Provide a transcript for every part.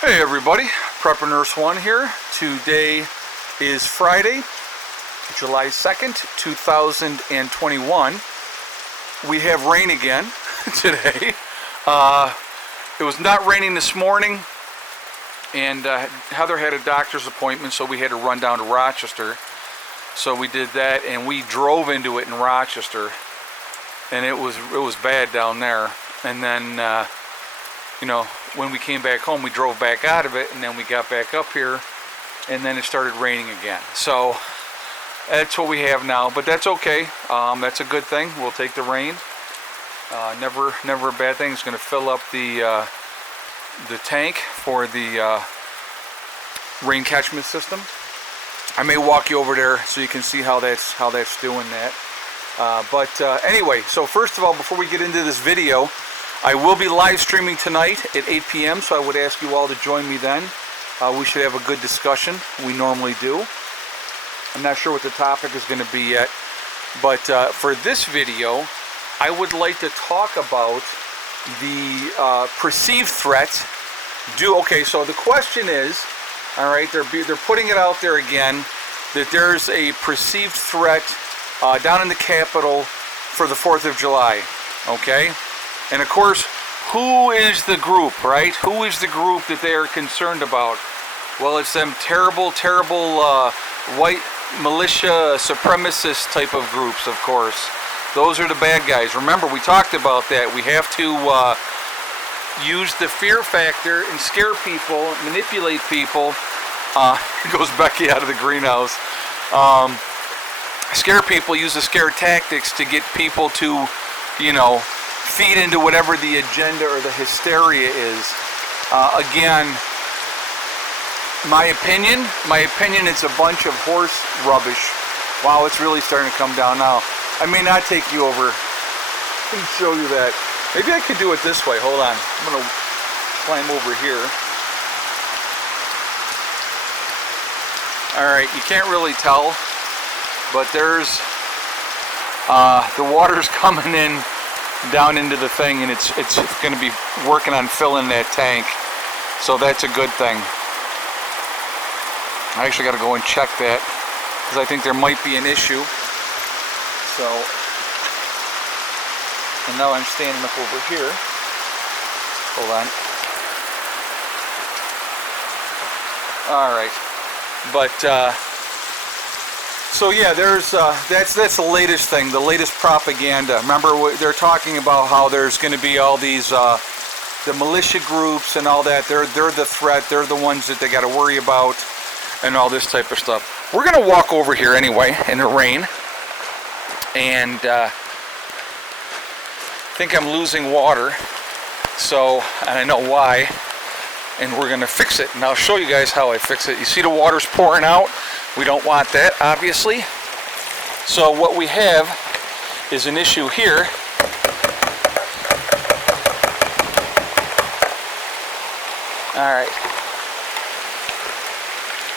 Hey everybody, Prepper Nurse 1 here. Today is Friday, July 2nd, 2021. We have rain again today. It was not raining this morning, and Heather had a doctor's appointment, so we had to run down to Rochester. So we did that, and we drove into it in Rochester, and it was bad down there. And then when we came back home, we drove back out of it, and then we got back up here, and then it started raining again. So that's what we have now, but that's okay. That's a good thing. We'll take the rain. Never a bad thing. It's going to fill up the tank for the rain catchment system. I may walk you over there so you can see how that's doing that. Anyway, so first of all, before we get into this video, I will be live streaming tonight at 8 p.m., so I would ask you all to join me then. We should have a good discussion. We normally do. I'm not sure what the topic is going to be yet, but for this video, I would like to talk about the perceived threat. Okay, so the question is, all right, they're putting it out there again that there's a perceived threat down in the Capitol for the 4th of July, okay? And of course, who is the group, right? Who is the group that they are concerned about? Well, it's them terrible white militia supremacist type of groups, of course. Those are the bad guys. Remember, we talked about that. We have to use the fear factor and scare people, manipulate people. Here goes Becky out of the greenhouse. Scare people, use the scare tactics to get people to, feed into whatever the agenda or the hysteria is. Again, my opinion, it's a bunch of horse rubbish. Wow, it's really starting to come down now. I may not take you over and show you that. Maybe I could do it this way. Hold on. I'm going to climb over here. Alright, you can't really tell, but there's the water's coming in down into the thing, and it's going to be working on filling that tank, so that's a good thing. I actually got to go and check that because I think there might be an issue. So, and now I'm standing up over here. Hold on. All right, but so yeah, there's that's the latest thing, the latest propaganda. Remember, they're talking about how there's going to be all these the militia groups and all that. They're the threat. They're the ones that they got to worry about, and all this type of stuff. We're going to walk over here anyway in the rain, and I think I'm losing water. So, and I know why. And we're going to fix it, and I'll show you guys how I fix it. You see the water's pouring out. We don't want that, obviously. So what we have is an issue here. All right.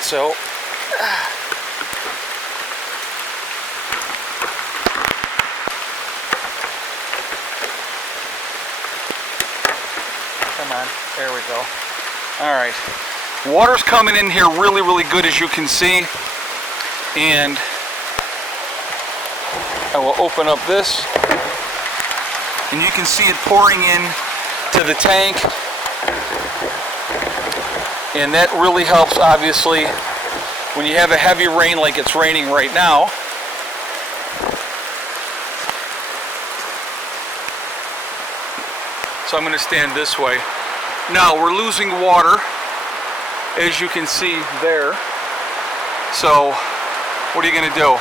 So come on, there we go. All right, water's coming in here really good, as you can see, and I will open up this, and you can see it pouring in to the tank, and that really helps, obviously, when you have a heavy rain like it's raining right now. So I'm going to stand this way. Now we're losing water, as you can see there. So what are you going to do?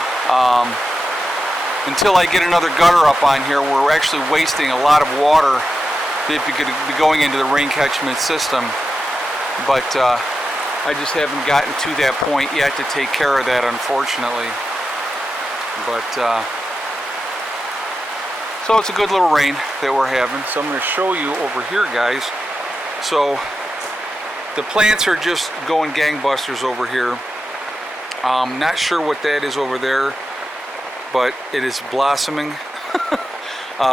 Until I get another gutter up on here, we're actually wasting a lot of water that could be going into the rain catchment system. But I just haven't gotten to that point yet to take care of that, unfortunately. But so it's a good little rain that we're having. So I'm going to show you over here, guys. So the plants are just going gangbusters over here. Not sure what that is over there, but it is blossoming.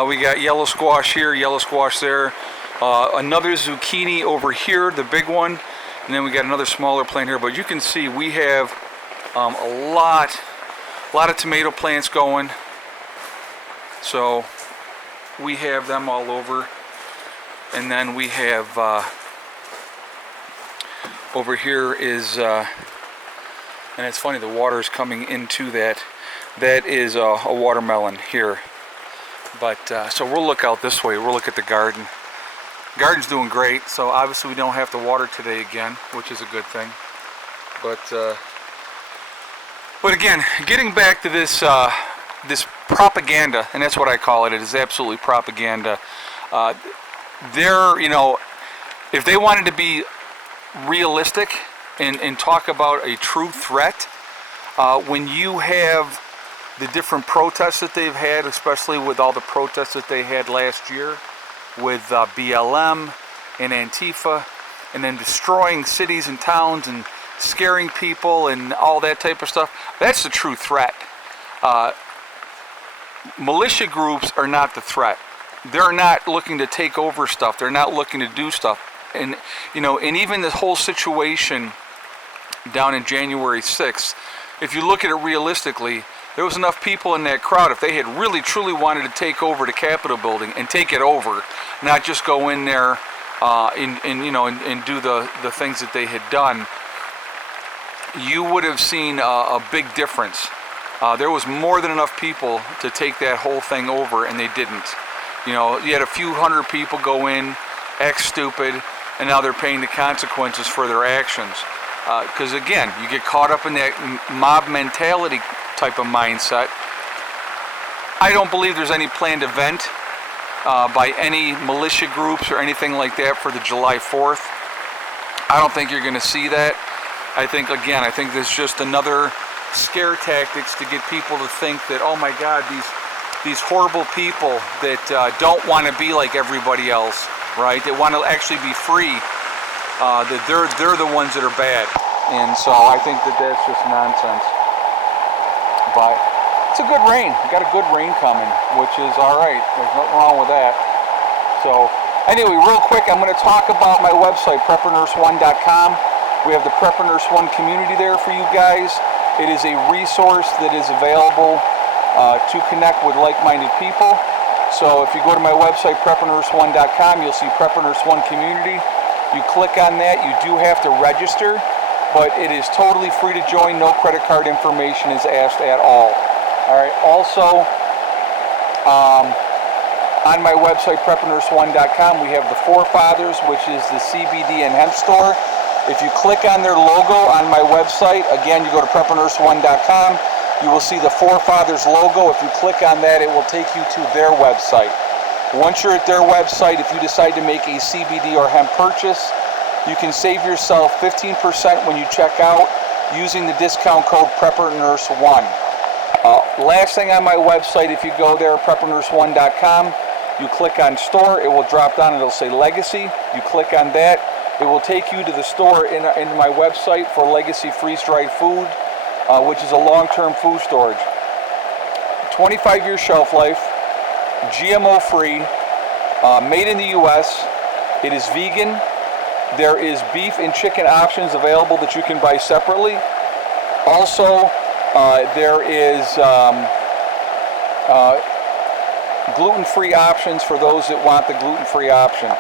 We got yellow squash here, yellow squash there. Another zucchini over here, the big one, and then we got another smaller plant here. But you can see we have a lot of tomato plants going. So we have them all over, and then we have over here is, and it's funny, the water is coming into that. That is a watermelon here. But so we'll look out this way. We'll look at the garden. Garden's doing great. So obviously we don't have to water today again, which is a good thing. But again, getting back to this this propaganda, and that's what I call it. It is absolutely propaganda. They're, you know, if they wanted to be realistic and talk about a true threat, when you have the different protests that they've had, especially with all the protests that they had last year with BLM and Antifa, and then destroying cities and towns and scaring people and all that type of stuff, that's the true threat. Militia groups are not the threat. They're not looking to take over stuff. They're not looking to do stuff. And, you know, and even the whole situation down in January 6th, if you look at it realistically, there was enough people in that crowd. If they had really truly wanted to take over the Capitol building and take it over, not just go in there and do the things that they had done, you would have seen a big difference. There was more than enough people to take that whole thing over, and they didn't. You know, you had a few hundred people go in, act stupid, and now they're paying the consequences for their actions. Because again, you get caught up in that mob mentality type of mindset. I don't believe there's any planned event by any militia groups or anything like that for the July 4th. I don't think you're going to see that. I think this is just another scare tactics to get people to think that, oh my God, these horrible people that don't want to be like everybody else, right? They want to actually be free. That they're the ones that are bad, and so I think that's just nonsense. But it's a good rain. We got a good rain coming, which is all right. There's nothing wrong with that. So anyway, real quick, I'm going to talk about my website, preppernurse1.com. We have the Prepper Nurse 1 community there for you guys. It is a resource that is available to connect with like-minded people. So if you go to my website, preppernurse1.com, you'll see Prepper Nurse 1 community. You click on that, you do have to register, but it is totally free to join. No credit card information is asked at all. All right. Also, on my website, preppernurse1.com, we have the Forefathers, which is the CBD and hemp store. If you click on their logo on my website, again, you go to preppernurse1.com, you will see the Forefathers logo. If you click on that, it will take you to their website. Once you're at their website, if you decide to make a CBD or hemp purchase, you can save yourself 15% when you check out using the discount code PrepperNurse1. Last thing on my website, if you go there, PrepperNurse1.com, you click on store, it will drop down, it'll say Legacy. You click on that, it will take you to the store in my website for Legacy freeze-dried food, which is a long-term food storage. 25-year shelf life. GMO-free, made in the U.S. It is vegan. There is beef and chicken options available that you can buy separately. Also, there is gluten-free options for those that want the gluten-free option.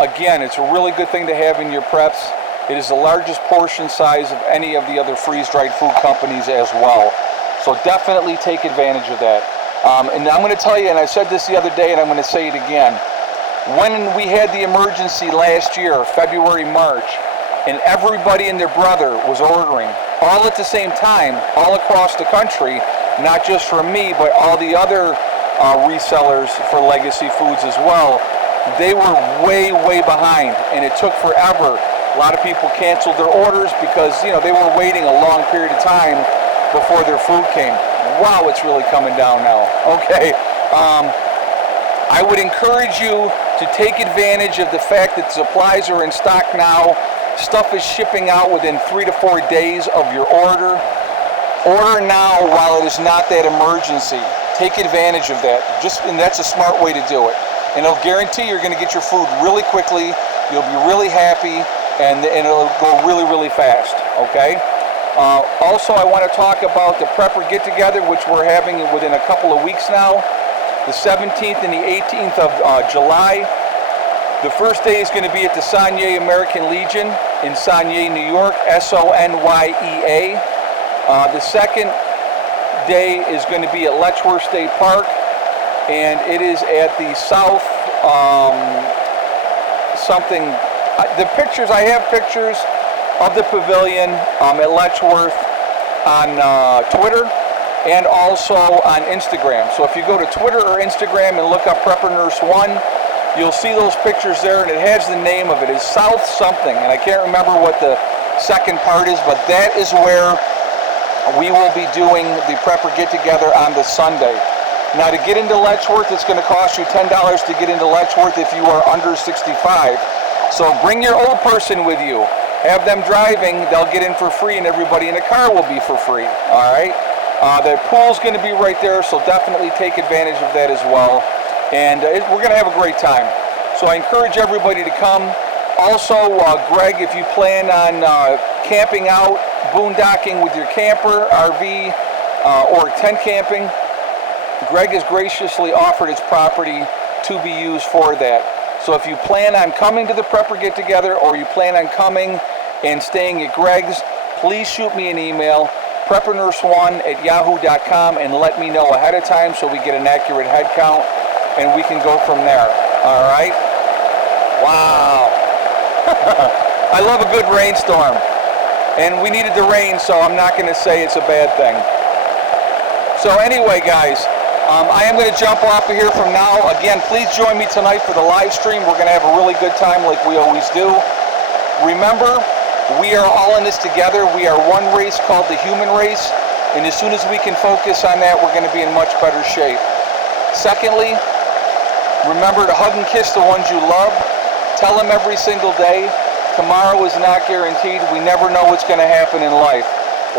Again, it's a really good thing to have in your preps. It is the largest portion size of any of the other freeze-dried food companies as well. So definitely take advantage of that. And I'm going to tell you, and I said this the other day, and I'm going to say it again. When we had the emergency last year, February, March, and everybody and their brother was ordering, all at the same time, all across the country, not just from me, but all the other resellers for Legacy Foods as well, they were way, way behind, and it took forever. A lot of people canceled their orders because, you know, they were waiting a long period of time before their food came. Wow, it's really coming down now. Okay. I would encourage you to take advantage of the fact that supplies are in stock now. Stuff is shipping out within 3 to 4 days of your order. Order now while it is not that emergency. Take advantage of that. And that's a smart way to do it. and it'll guarantee you're going to get your food really quickly. You'll be really happy, and it'll go really, really fast, okay? Also, I want to talk about the Prepper Get-Together, which we're having within a couple of weeks now, the 17th and the 18th of July. The first day is going to be at the Sonye American Legion in Sonye, New York, SONYEA. The second day is going to be at Letchworth State Park, and it is at the South the pictures, I have pictures of the pavilion at Letchworth on Twitter and also on Instagram. So if you go to Twitter or Instagram and look up Prepper Nurse 1, you'll see those pictures there, and it has the name of it. It's South something, and I can't remember what the second part is, but that is where we will be doing the Prepper Get-Together on the Sunday. Now, to get into Letchworth, it's going to cost you $10 to get into Letchworth if you are under 65. So bring your old person with you. Have them driving. They'll get in for free, and everybody in the car will be for free. All right? The pool's going to be right there, so definitely take advantage of that as well. And we're going to have a great time. So I encourage everybody to come. Also, Greg, if you plan on camping out, boondocking with your camper, RV, or tent camping, Greg has graciously offered his property to be used for that. So if you plan on coming to the Prepper Get-Together, or you plan on coming and staying at Greg's, please shoot me an email, preppernurse1@yahoo.com, and let me know ahead of time so we get an accurate head count, and we can go from there. All right? Wow. I love a good rainstorm. And we needed the rain, so I'm not going to say it's a bad thing. So anyway, guys, I am going to jump off of here from now. Again, please join me tonight for the live stream. We're going to have a really good time like we always do. Remember, we are all in this together. We are one race called the human race. And as soon as we can focus on that, we're going to be in much better shape. Secondly, remember to hug and kiss the ones you love. Tell them every single day. Tomorrow is not guaranteed. We never know what's going to happen in life.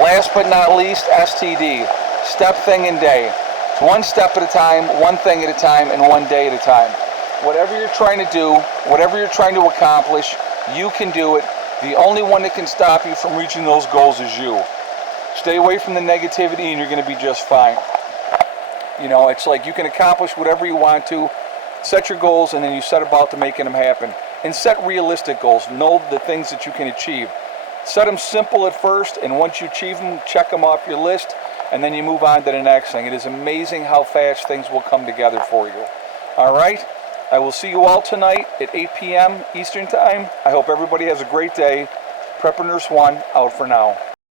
Last but not least, STD. Step, thing, and day. It's one step at a time, one thing at a time, and one day at a time. Whatever you're trying to do, whatever you're trying to accomplish, you can do it. The only one that can stop you from reaching those goals is you. Stay away from the negativity, and you're going to be just fine. You know, it's like you can accomplish whatever you want to. Set your goals, and then you set about to making them happen. And set realistic goals. Know the things that you can achieve. Set them simple at first, and once you achieve them, check them off your list, and then you move on to the next thing. It is amazing how fast things will come together for you. All right? I will see you all tonight at 8 p.m. Eastern Time. I hope everybody has a great day. Prepper Nurse 1 out for now.